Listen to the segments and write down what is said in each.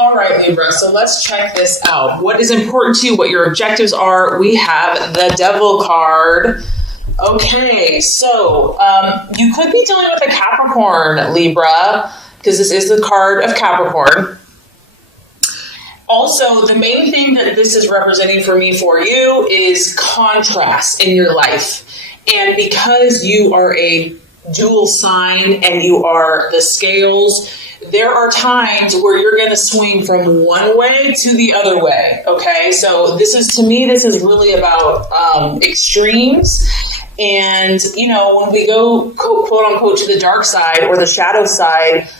All right, Libra, so let's check this out. What is important to you, what your objectives are? We have the Devil card. Okay, so you could be dealing with a Capricorn, Libra, because this is the card of Capricorn. Also, the main thing that this is representing for me for you is contrast in your life. And because you are a dual sign and you are the scales, there are times where you're going to swing from one way to the other way. Okay, so this is, to me, this is really about extremes. And, you know, when we go, quote unquote, to the dark side or the shadow side,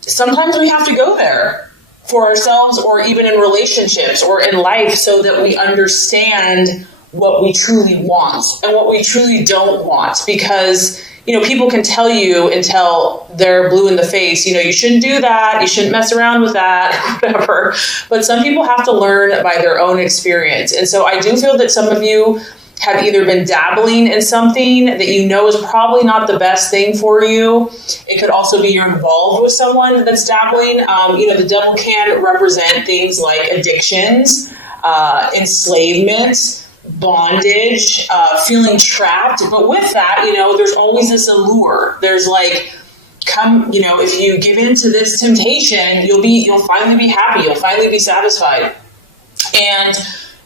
sometimes we have to go there for ourselves or even in relationships or in life so that we understand what we truly want and what we truly don't want. Because, you know, people can tell you until they're blue in the face, you know, you shouldn't do that, you shouldn't mess around with that, whatever. But some people have to learn by their own experience. And so I do feel that some of you have either been dabbling in something that you know is probably not the best thing for you. It could also be you're involved with someone that's dabbling. You know, the devil can represent things like addictions, enslavement, bondage, feeling trapped. But with that, you know, there's always this allure. There's like, come, you know, if you give in to this temptation, you'll finally be happy. You'll finally be satisfied. And,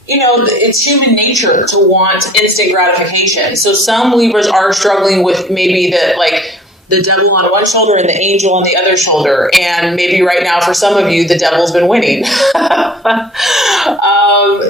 you know, it's human nature to want instant gratification. So some Libras are struggling with maybe the devil on one shoulder and the angel on the other shoulder. And maybe right now for some of you, the devil's been winning.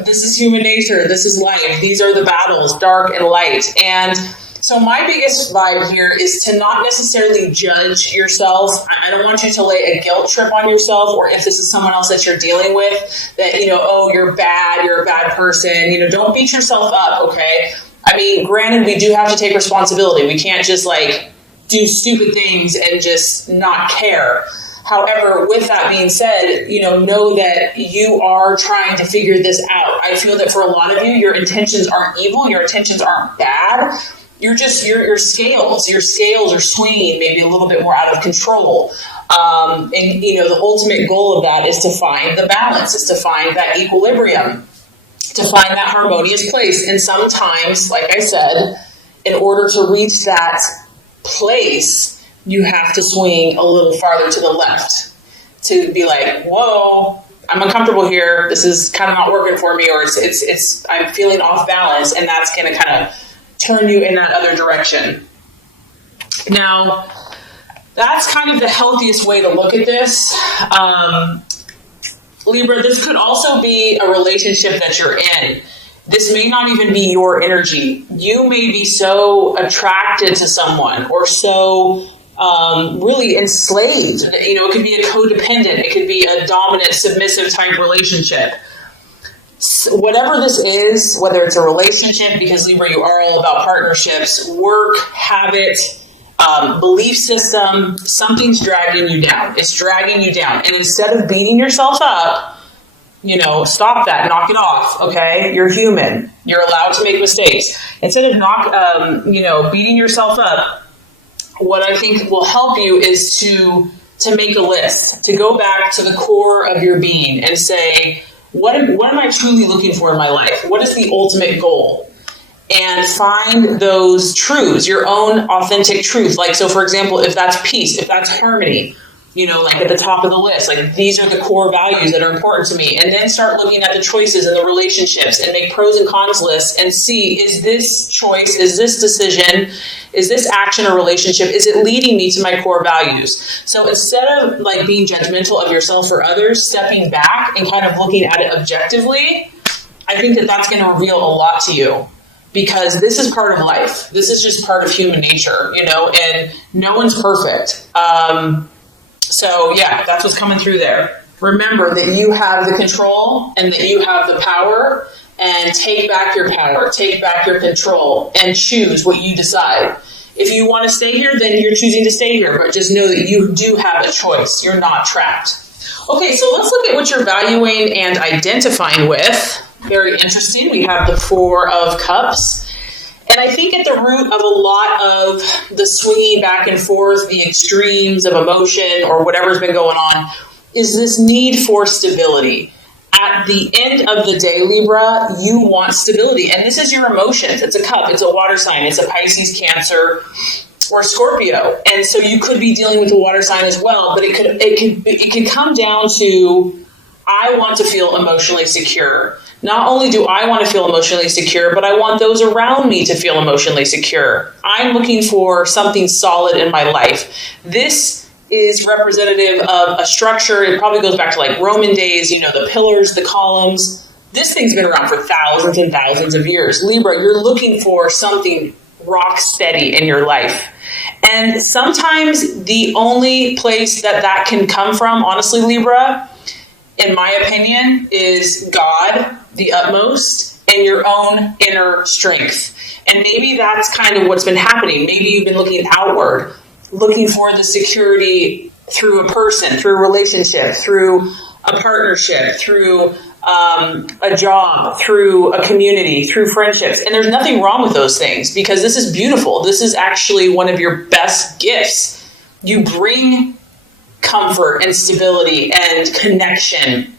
This is human nature. This is life. These are the battles, dark and light. And so my biggest vibe here is to not necessarily judge yourself. I don't want you to lay a guilt trip on yourself, or if this is someone else that you're dealing with, that, you know, oh, you're a bad person. You know, don't beat yourself up, okay? I mean, granted, we do have to take responsibility. We can't just like do stupid things and just not care. However, with that being said, you know that you are trying to figure this out. I feel that for a lot of you, your intentions aren't evil. Your intentions aren't bad. You're just, your scales are swinging maybe a little bit more out of control. And, you know, the ultimate goal of that is to find the balance, is to find that equilibrium, to find that harmonious place. And sometimes, like I said, in order to reach that place, you have to swing a little farther to the left to be like, whoa, I'm uncomfortable here. This is kind of not working for me, or it's I'm feeling off balance, and that's going to kind of turn you in that other direction. Now, that's kind of the healthiest way to look at this. Libra, this could also be a relationship that you're in. This may not even be your energy. You may be so attracted to someone or so really enslaved. You know, it could be a codependent. It could be a dominant, submissive type relationship. Whatever this is, whether it's a relationship, because Libra, you are all about partnerships, work, habit, belief system, something's dragging you down. It's dragging you down. And instead of beating yourself up, you know, stop that, knock it off, okay? You're human. You're allowed to make mistakes. Instead of beating yourself up, what I think will help you is to make a list, to go back to the core of your being and say, what am I truly looking for in my life? What is the ultimate goal? And find those truths, your own authentic truth. Like, so for example, if that's peace, if that's harmony, you know, like at the top of the list, like these are the core values that are important to me. And then start looking at the choices and the relationships and make pros and cons lists and see, is this choice, is this decision, is this action or relationship, is it leading me to my core values? So instead of like being judgmental of yourself or others, stepping back and kind of looking at it objectively, I think that that's going to reveal a lot to you. Because this is part of life. This is just part of human nature, you know, and no one's perfect. So yeah, that's what's coming through there. Remember that you have the control and that you have the power, and take back your power, take back your control, and choose what you decide. If you want to stay here, then you're choosing to stay here, but just know that you do have a choice. You're not trapped. Okay, so let's look at what you're valuing and identifying with. Very interesting. We have the Four of Cups. And I think at the root of a lot of the swinging back and forth, the extremes of emotion or whatever's been going on, is this need for stability. At the end of the day, Libra, you want stability. And this is your emotions. It's a cup. It's a water sign. It's a Pisces, Cancer, or Scorpio. And so you could be dealing with a water sign as well. But it could come down to, I want to feel emotionally secure. Not only do I want to feel emotionally secure, but I want those around me to feel emotionally secure. I'm looking for something solid in my life. This is representative of a structure. It probably goes back to like Roman days, the pillars, the columns. This thing's been around for thousands and thousands of years. Libra, you're looking for something rock steady in your life. And sometimes the only place that can come from, honestly, Libra, in my opinion, is God, the utmost, and your own inner strength. And maybe that's kind of what's been happening. Maybe you've been looking outward, looking for the security through a person, through a relationship, through a partnership, through a job, through a community, through friendships. And there's nothing wrong with those things, because this is beautiful. This is actually one of your best gifts. You bring comfort and stability and connection.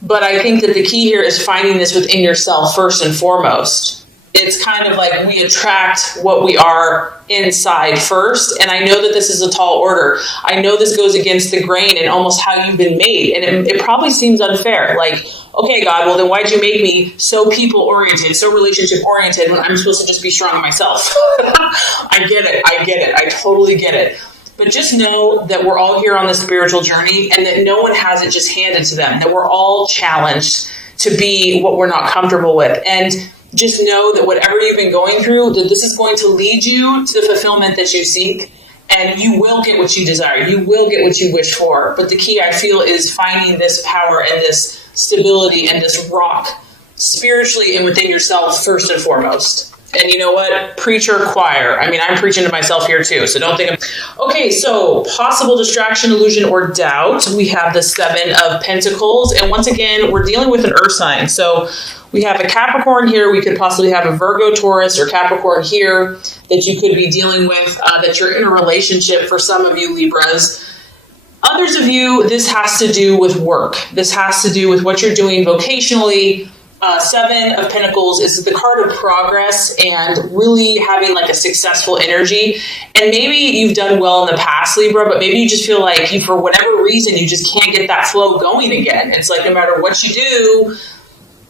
But I think that the key here is finding this within yourself first and foremost. It's kind of like we attract what we are inside first. And I know that this is a tall order. I know this goes against the grain and almost how you've been made. And it probably seems unfair. Like, okay, God, well, then why'd you make me so people-oriented, so relationship-oriented, when I'm supposed to just be strong myself? I get it. I totally get it. But just know that we're all here on this spiritual journey, and that no one has it just handed to them, that we're all challenged to be what we're not comfortable with. And just know that whatever you've been going through, that this is going to lead you to the fulfillment that you seek, and you will get what you desire. You will get what you wish for. But the key, I feel, is finding this power and this stability and this rock spiritually and within yourself first and foremost. And you know what? Preacher, choir. I mean, I'm preaching to myself here too, so don't think Okay, so possible distraction, illusion, or doubt. We have the 7 of Pentacles. And once again, we're dealing with an earth sign. So we have a Capricorn here. We could possibly have a Virgo, Taurus, or Capricorn here that you could be dealing with, that you're in a relationship for some of you Libras. Others of you, this has to do with work. This has to do with what you're doing vocationally. 7 of Pentacles is the card of progress and really having like a successful energy. And maybe you've done well in the past, Libra, but maybe you just feel like you, for whatever reason, you just can't get that flow going again. It's like no matter what you do,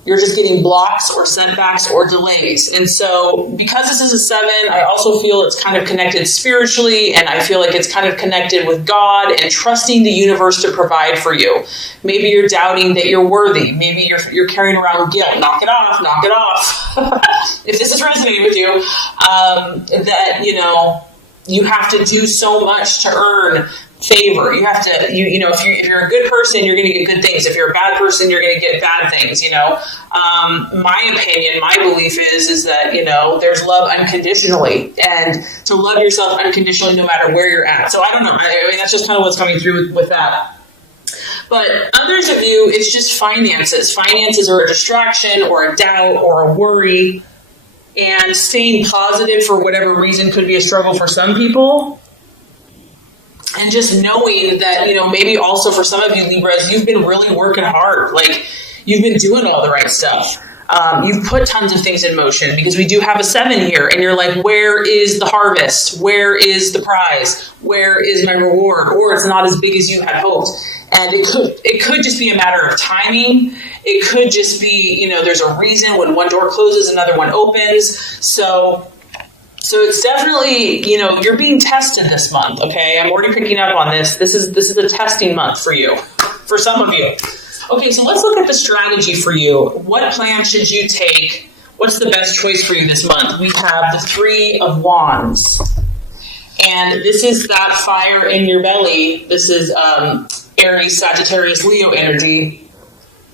you're just getting blocks or setbacks or delays. And so because this is a 7, I also feel it's kind of connected spiritually, and I feel like it's kind of connected with God and trusting the universe to provide for you. Maybe you're doubting that you're worthy. Maybe you're carrying around guilt. Knock it off. If this is resonating with you, that, you have to do so much to earn favor. You have to, if you're a good person, you're going to get good things. If you're a bad person, you're going to get bad things, My opinion, my belief is that, there's love unconditionally, and to love yourself unconditionally no matter where you're at. So I don't know. I mean, that's just kind of what's coming through with that. But others of you, it's just finances. Finances are a distraction or a doubt or a worry. And staying positive for whatever reason could be a struggle for some people. And just knowing that, maybe also for some of you Libras, you've been really working hard. Like, you've been doing all the right stuff. You've put tons of things in motion, because we do have a 7 here. And you're like, where is the harvest? Where is the prize? Where is my reward? Or it's not as big as you had hoped. And it could just be a matter of timing. It could just be, there's a reason when one door closes, another one opens. So it's definitely, you're being tested this month, okay? I'm already picking up on this. This is a testing month for you, for some of you. Okay, so let's look at the strategy for you. What plan should you take? What's the best choice for you this month? We have the 3 of Wands. And this is that fire in your belly. This is Aries, Sagittarius, Leo energy.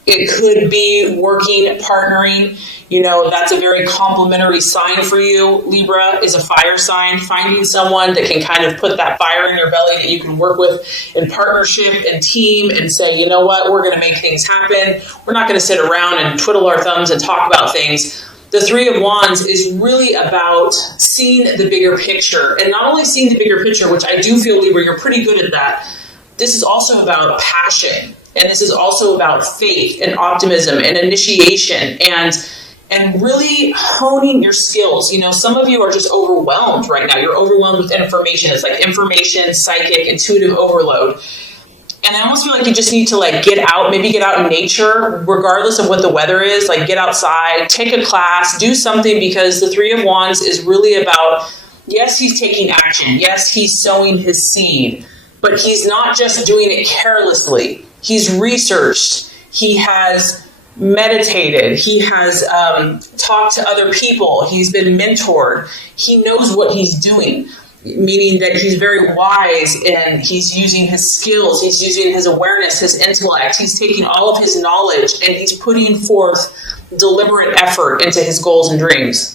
It could be working, partnering. That's a very complementary sign for you. Libra is a fire sign. Finding someone that can kind of put that fire in your belly that you can work with in partnership and team and say, you know what, we're going to make things happen. We're not going to sit around and twiddle our thumbs and talk about things. The 3 of Wands is really about seeing the bigger picture. And not only seeing the bigger picture, which I do feel, Libra, you're pretty good at that, this is also about passion. And this is also about faith and optimism and initiation and really honing your skills. You know, some of you are just overwhelmed right now. You're overwhelmed with information. It's like information, psychic, intuitive overload. And I almost feel like you just need to like get out, maybe get out in nature, regardless of what the weather is, like get outside, take a class, do something, because the Three of Wands is really about, yes, he's taking action. Yes, he's sowing his seed, but he's not just doing it carelessly. He's researched. He has meditated. He has talked to other people. He's been mentored. He knows what he's doing, meaning that he's very wise and he's using his skills. He's using his awareness, his intellect. He's taking all of his knowledge and he's putting forth deliberate effort into his goals and dreams.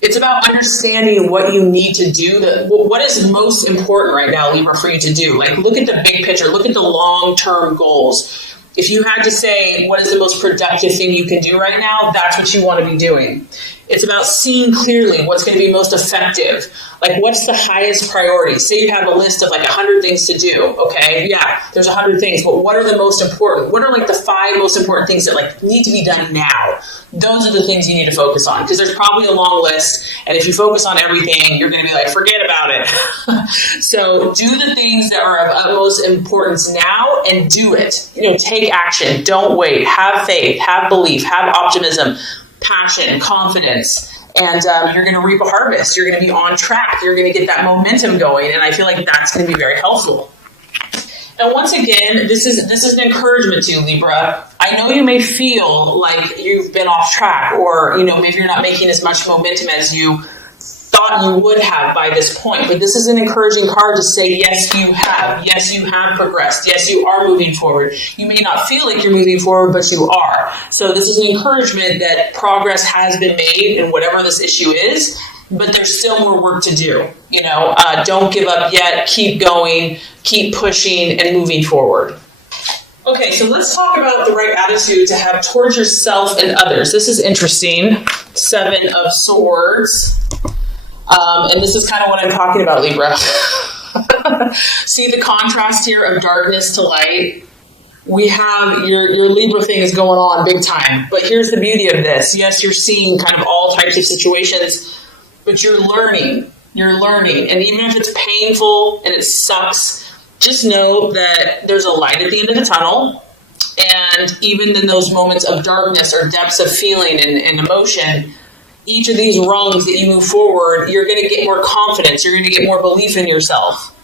It's about understanding what you need to do, what is most important right now, Libra, for you to do. Like, look at the big picture, look at the long-term goals. If you had to say what is the most productive thing you can do right now, that's what you want to be doing. It's about seeing clearly what's going to be most effective. Like, what's the highest priority? Say you have a list of like 100 things to do. Okay, yeah, there's 100 things, but what are the most important? What are like the 5 most important things that like need to be done now? Those are the things you need to focus on, because there's probably a long list. And if you focus on everything, you're going to be like, forget about it. So do the things that are of utmost importance now and do it. You know, take action. Don't wait. Have faith, have belief, have optimism, passion, confidence, and you're going to reap a harvest. You're going to be on track. You're going to get that momentum going, and I feel like that's going to be very helpful. And once again, this is an encouragement to you, Libra. I know you may feel like you've been off track, or you know, maybe you're not making as much momentum as you thought you would have by this point, but this is an encouraging card to say, yes, you have. Yes, you have progressed. Yes, you are moving forward. You may not feel like you're moving forward, but you are. So this is an encouragement that progress has been made in whatever this issue is, but there's still more work to do. You know, don't give up yet. Keep going, keep pushing and moving forward. Okay, so let's talk about the right attitude to have towards yourself and others. This is interesting. 7 of Swords. And this is kind of what I'm talking about, Libra. See the contrast here of darkness to light? We have your Libra thing is going on big time. But here's the beauty of this. Yes, you're seeing kind of all types of situations, but you're learning. You're learning. And even if it's painful and it sucks, just know that there's a light at the end of the tunnel. And even in those moments of darkness or depths of feeling and emotion, each of these rungs that you move forward, you're going to get more confidence. You're going to get more belief in yourself.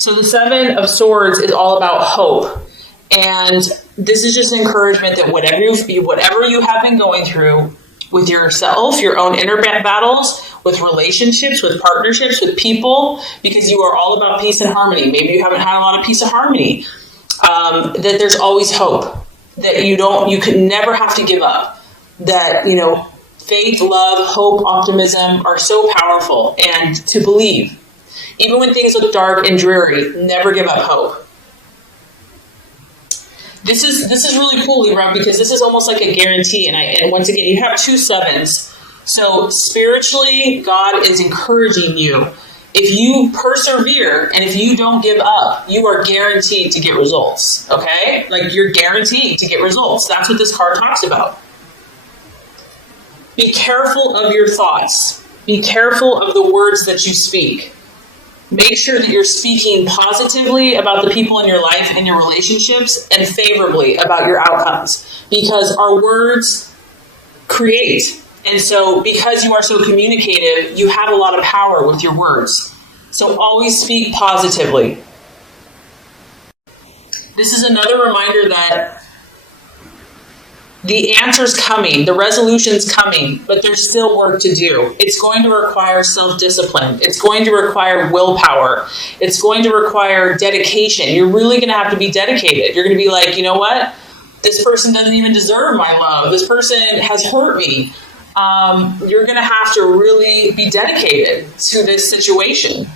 So the 7 of Swords is all about hope. And this is just encouragement that whatever you have been going through with yourself, your own inner battles, with relationships, with partnerships, with people, because you are all about peace and harmony. Maybe you haven't had a lot of peace and harmony. That there's always hope. That you could never have to give up. That, you know, faith, love, hope, optimism are so powerful, and to believe. Even when things look dark and dreary, never give up hope. This is really cool, Libra, because this is almost like a guarantee. And once again, you have 2 7s. So spiritually, God is encouraging you. If you persevere and if you don't give up, you are guaranteed to get results. Okay? Like, you're guaranteed to get results. That's what this card talks about. Be careful of your thoughts. Be careful of the words that you speak. Make sure that you're speaking positively about the people in your life and your relationships, and favorably about your outcomes, because our words create. And so because you are so communicative, you have a lot of power with your words. So always speak positively. This is another reminder that the answer's coming, the resolution's coming, but there's still work to do. It's going to require self-discipline. It's going to require willpower. It's going to require dedication. You're really going to have to be dedicated. You're going to be like, you know what? This person doesn't even deserve my love. This person has hurt me. You're going to have to really be dedicated to this situation.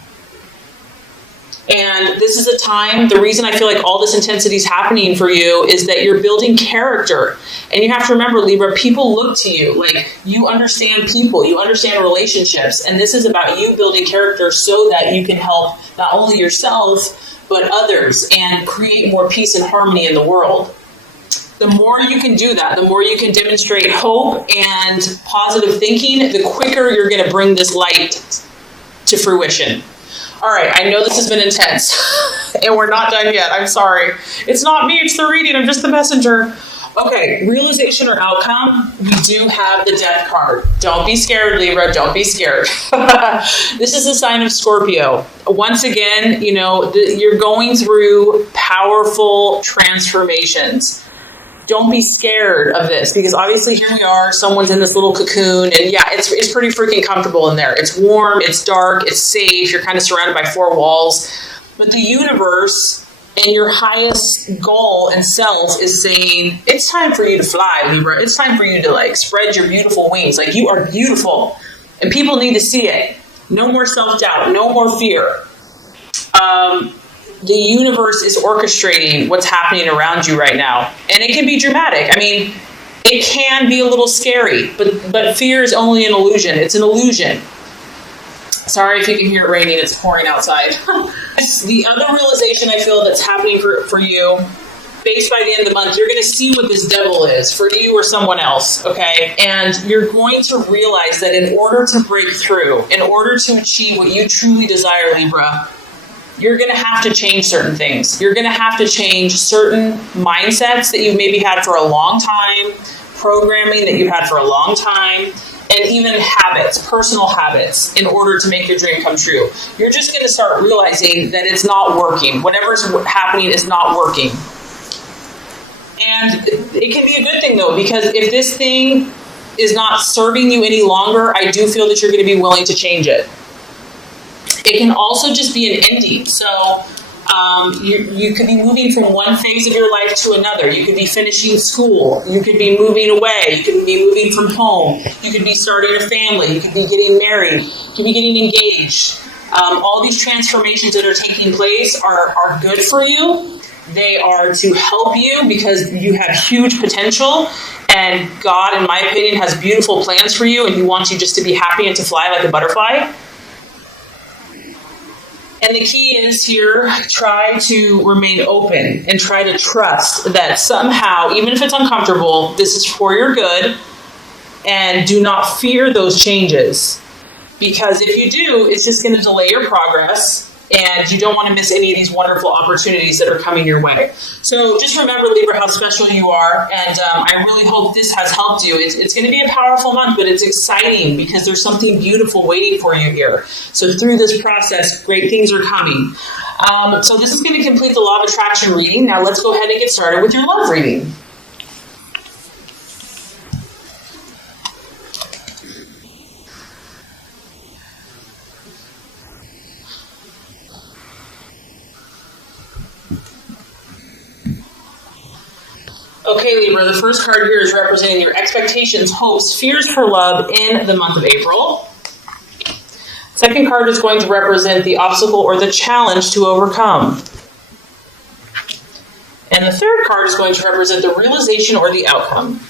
And this is a time, the reason I feel like all this intensity is happening for you is that you're building character. And you have to remember, Libra, people look to you. Like, you understand people, you understand relationships. And this is about you building character so that you can help not only yourself, but others, and create more peace and harmony in the world. The more you can do that, the more you can demonstrate hope and positive thinking, the quicker you're going to bring this light to fruition. All right, I know this has been intense, and we're not done yet. I'm sorry. It's not me, it's the reading. I'm just the messenger. Okay, realization or outcome, we do have the Death card. Don't be scared, Libra. Don't be scared. This is a sign of Scorpio. Once again, you know, you're going through powerful transformations. Don't be scared of this, because obviously here we are, someone's in this little cocoon, and yeah, it's pretty freaking comfortable in there. It's warm, it's dark, it's safe, you're kind of surrounded by four walls. But the universe and your highest goal and self is saying, it's time for you to fly, Libra. It's time for you to like spread your beautiful wings. Like, you are beautiful, and people need to see it. No more self-doubt, no more fear. The universe is orchestrating what's happening around you right now. And it can be dramatic. I mean, it can be a little scary, but fear is only an illusion. It's an illusion. Sorry if you can hear it raining. It's pouring outside. The other realization I feel that's happening for you, based by the end of the month, you're going to see what this devil is for you or someone else, okay? And you're going to realize that in order to break through, in order to achieve what you truly desire, Libra, you're going to have to change certain things. You're going to have to change certain mindsets that you've maybe had for a long time, programming that you've had for a long time, and even habits, personal habits, in order to make your dream come true. You're just going to start realizing that it's not working. Whatever's happening is not working. And it can be a good thing, though, because if this thing is not serving you any longer, I do feel that you're going to be willing to change it. It can also just be an ending. So you could be moving from one phase of your life to another. You could be finishing school. You could be moving away. You could be moving from home. You could be starting a family. You could be getting married. You could be getting engaged. All these transformations that are taking place are good for you. They are to help you because you have huge potential. And God, in my opinion, has beautiful plans for you. And He wants you just to be happy and to fly like a butterfly. And the key is here, try to remain open and try to trust that somehow, even if it's uncomfortable, this is for your good, and do not fear those changes. Because if you do, it's just going to delay your progress, and you don't want to miss any of these wonderful opportunities that are coming your way. So just remember, Libra, how special you are, and I really hope this has helped you. It's going to be a powerful month, but it's exciting because there's something beautiful waiting for you here. So through this process, great things are coming. So this is going to complete the Law of Attraction reading. Now let's go ahead and get started with your love reading. Okay, Libra, the first card here is representing your expectations, hopes, fears for love in the month of April. Second card is going to represent the obstacle or the challenge to overcome. And the third card is going to represent the realization or the outcome.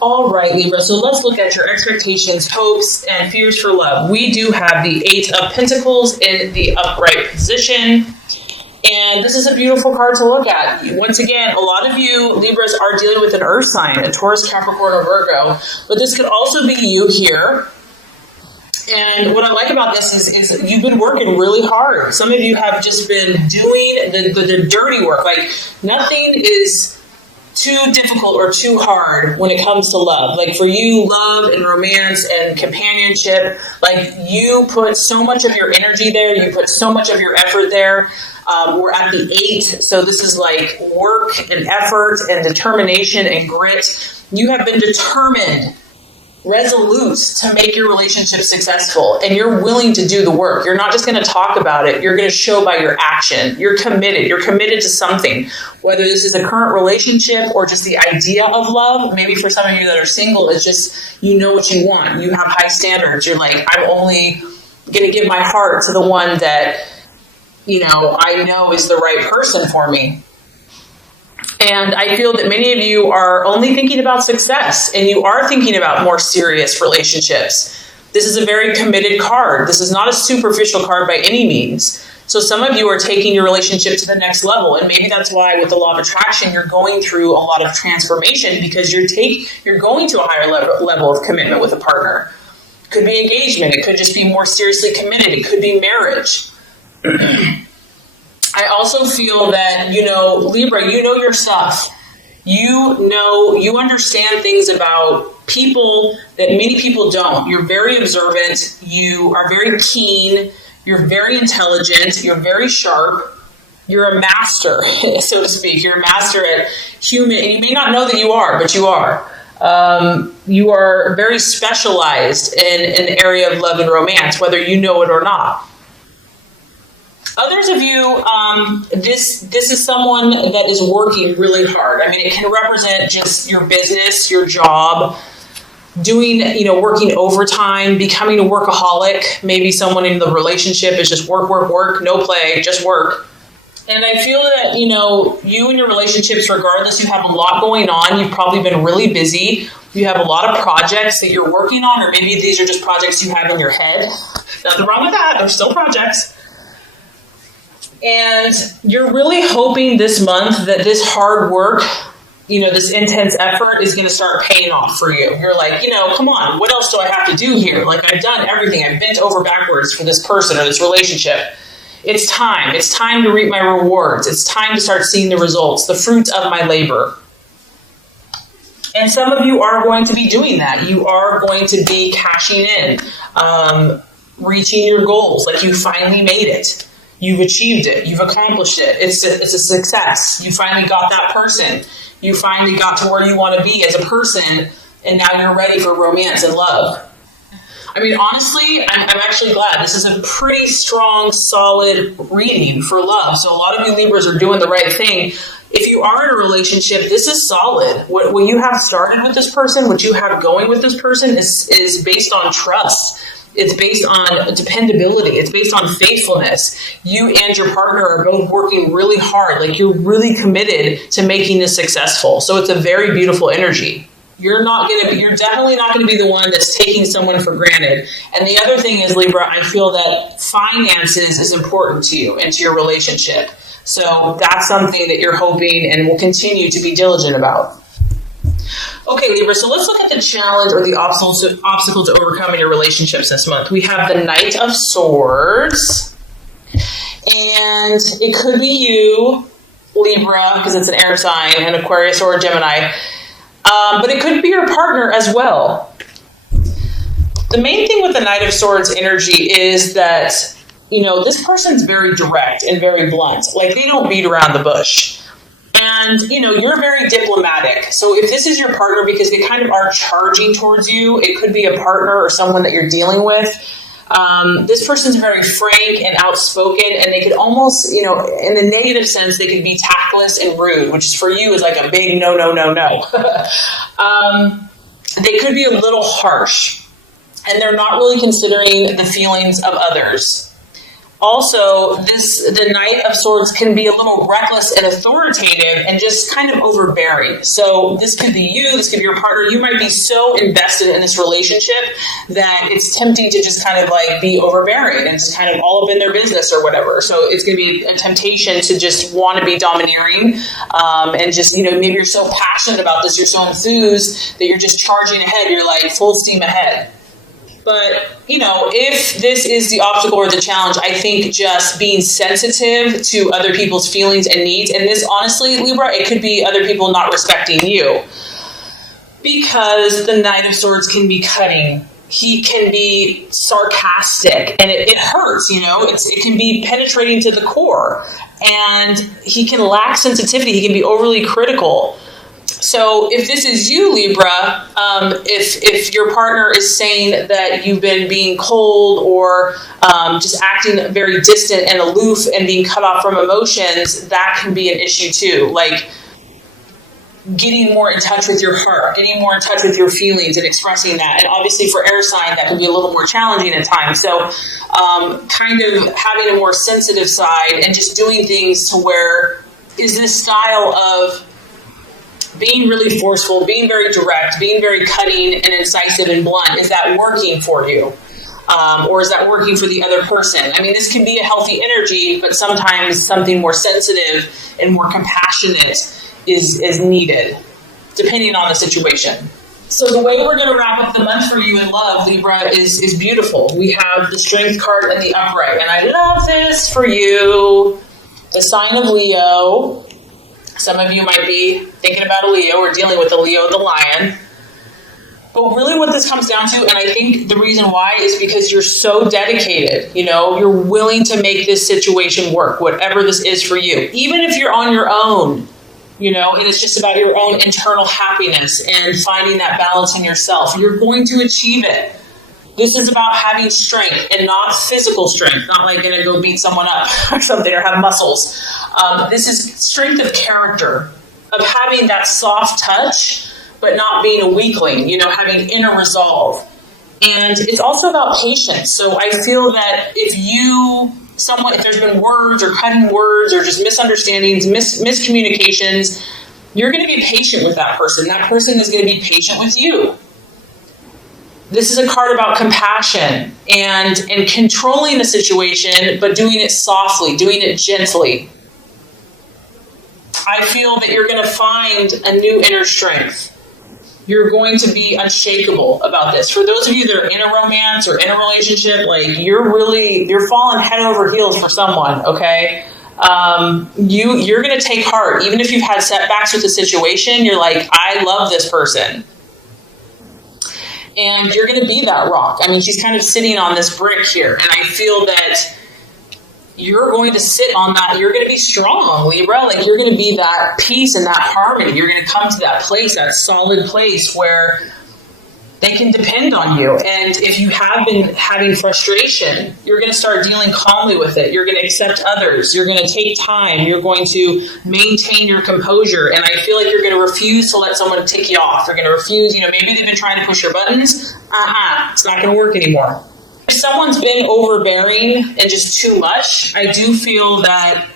All right, Libra, so let's look at your expectations, hopes, and fears for love. We do have the Eight of Pentacles in the upright position. And this is a beautiful card to look at. Once again, a lot of you Libras are dealing with an earth sign, a Taurus, Capricorn, or Virgo. But this could also be you here. And what I like about this is you've been working really hard. Some of you have just been doing the dirty work. Like, nothing is too difficult or too hard when it comes to love. Like, for you, love and romance and companionship, like, you put so much of your energy there. You put so much of your effort there. We're at the 8, so this is like work and effort and determination and grit. You have been determined, resolute to make your relationship successful, and you're willing to do the work. You're not just going to talk about it. You're going to show by your action. You're committed. You're committed to something, whether this is a current relationship or just the idea of love. Maybe for some of you that are single, it's just, you know what you want. You have high standards. You're like, I'm only going to give my heart to the one that, I know is the right person for me. And I feel that many of you are only thinking about success, and you are thinking about more serious relationships. This is a very committed card. This is not a superficial card by any means. So some of you are taking your relationship to the next level, and maybe that's why with the law of attraction, you're going through a lot of transformation, because you're going to a higher level of commitment with a partner. It could be engagement. It could just be more seriously committed. It could be marriage. I also feel that, Libra, you know your stuff. You understand things about people that many people don't. You're very observant. You are very keen. You're very intelligent. You're very sharp. You're a master, so to speak. You're a master at human, and you may not know that you are, but you are. You are very specialized in an area of love and romance, whether you know it or not. Others of you, this is someone that is working really hard. I mean, it can represent just your business, your job, doing, working overtime, becoming a workaholic. Maybe someone in the relationship is just work, no play, just work. And I feel that, you and your relationships, regardless, you have a lot going on. You've probably been really busy. You have a lot of projects that you're working on, or maybe these are just projects you have in your head. Nothing wrong with that. They're still projects. And you're really hoping this month that this hard work, this intense effort is going to start paying off for you. You're like, come on, what else do I have to do here? Like, I've done everything. I've bent over backwards for this person or this relationship. It's time. It's time to reap my rewards. It's time to start seeing the results, the fruits of my labor. And some of you are going to be doing that. You are going to be cashing in, reaching your goals. Like, you finally made it. You've achieved it. You've accomplished it. It's a success. You finally got that person. You finally got to where you want to be as a person, and now you're ready for romance and love. I mean, honestly, I'm actually glad. This is a pretty strong, solid reading for love. So a lot of you Libras are doing the right thing. If you are in a relationship, this is solid. What you have started with this person, what you have going with this person is based on trust. It's based on dependability. It's based on faithfulness. You and your partner are both working really hard. Like, you're really committed to making this successful. So it's a very beautiful energy. You're definitely not going to be the one that's taking someone for granted. And the other thing is, Libra, I feel that finances is important to you and to your relationship. So that's something that you're hoping and will continue to be diligent about. Okay, Libra, so let's look at the challenge or the obstacle to overcome in your relationships this month. We have the Knight of Swords, and it could be you, Libra, because it's an air sign, an Aquarius or a Gemini, but it could be your partner as well. The main thing with the Knight of Swords energy is that, this person's very direct and very blunt. Like, they don't beat around the bush. And, you're very diplomatic. So if this is your partner, because they kind of are charging towards you, it could be a partner or someone that you're dealing with. This person's very frank and outspoken, and they could almost, in the negative sense, they could be tactless and rude, which for you is like a big no. They could be a little harsh, and they're not really considering the feelings of others. Also, the Knight of Swords can be a little reckless and authoritative and just kind of overbearing. So this could be you, this could be your partner. You might be so invested in this relationship that it's tempting to just kind of like be overbearing and just kind of all up in their business or whatever. So it's going to be a temptation to just want to be domineering and just, maybe you're so passionate about this, you're so enthused that you're just charging ahead. You're like full steam ahead. But, if this is the obstacle or the challenge, I think just being sensitive to other people's feelings and needs, and this, honestly, Libra, it could be other people not respecting you. Because the Knight of Swords can be cutting. He can be sarcastic, and it hurts, it can be penetrating to the core. And he can lack sensitivity. He can be overly critical. So if this is you, Libra, if your partner is saying that you've been being cold or just acting very distant and aloof and being cut off from emotions, that can be an issue too. Like, getting more in touch with your heart, getting more in touch with your feelings and expressing that. And obviously for air sign, that can be a little more challenging at times. So kind of having a more sensitive side and just doing things to where is this style of being really forceful, being very direct, being very cutting and incisive and blunt, is that working for you? Or is that working for the other person? I mean, this can be a healthy energy, but sometimes something more sensitive and more compassionate is needed, depending on the situation. So the way we're going to wrap up the month for you in love, Libra, is beautiful. We have the Strength card and the Upright, and I love this for you. The sign of Leo. Some of you might be thinking about a Leo or dealing with a Leo, the lion. But really what this comes down to, and I think the reason why, is because you're so dedicated. You know, you're willing to make this situation work, whatever this is for you. Even if you're on your own, you know, and it's just about your own internal happiness and finding that balance in yourself, you're going to achieve it. This is about having strength and not physical strength, not like going to go beat someone up or something or have muscles. This is strength of character, of having that soft touch, but not being a weakling, you know, having inner resolve. And it's also about patience. So I feel that if there's been words or cutting words or just misunderstandings, miscommunications, you're going to be patient with that person. That person is going to be patient with you. This is a card about compassion and controlling the situation, but doing it softly, doing it gently. I feel that you're going to find a new inner strength. You're going to be unshakable about this. For those of you that are in a romance or in a relationship, like you're falling head over heels for someone, okay? You're going to take heart. Even if you've had setbacks with the situation, you're like, I love this person. And you're going to be that rock. I mean, she's kind of sitting on this brick here. And I feel that you're going to sit on that. You're going to be strong, Libra. Like, you're going to be that peace and that harmony. You're going to come to that place, that solid place where they can depend on you. And if you have been having frustration, you're going to start dealing calmly with it. You're going to accept others. You're going to take time. You're going to maintain your composure. And I feel like you're going to refuse to let someone tick you off. You're going to refuse, maybe they've been trying to push your buttons. It's not going to work anymore. If someone's been overbearing and just too much, I do feel that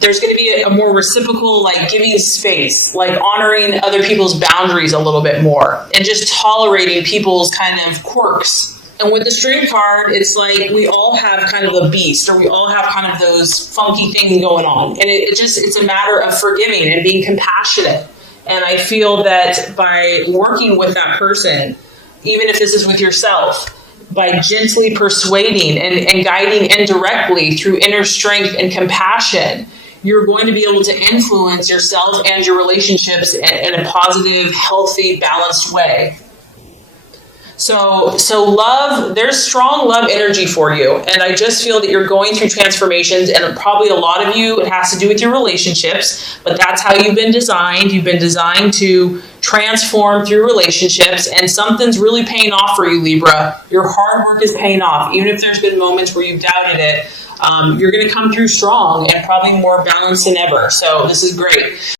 there's going to be a more reciprocal, like giving space, like honoring other people's boundaries a little bit more and just tolerating people's kind of quirks. And with the Strength card, it's like we all have kind of a beast, or we all have kind of those funky things going on. And it's a matter of forgiving and being compassionate. And I feel that by working with that person, even if this is with yourself, by gently persuading and guiding indirectly through inner strength and compassion, you're going to be able to influence yourself and your relationships in a positive, healthy, balanced way. So love, there's strong love energy for you. And I just feel that you're going through transformations, and probably a lot of you, it has to do with your relationships, but that's how you've been designed. You've been designed to transform through relationships, and something's really paying off for you, Libra. Your hard work is paying off. Even if there's been moments where you've doubted it, you're going to come through strong and probably more balanced than ever. So this is great.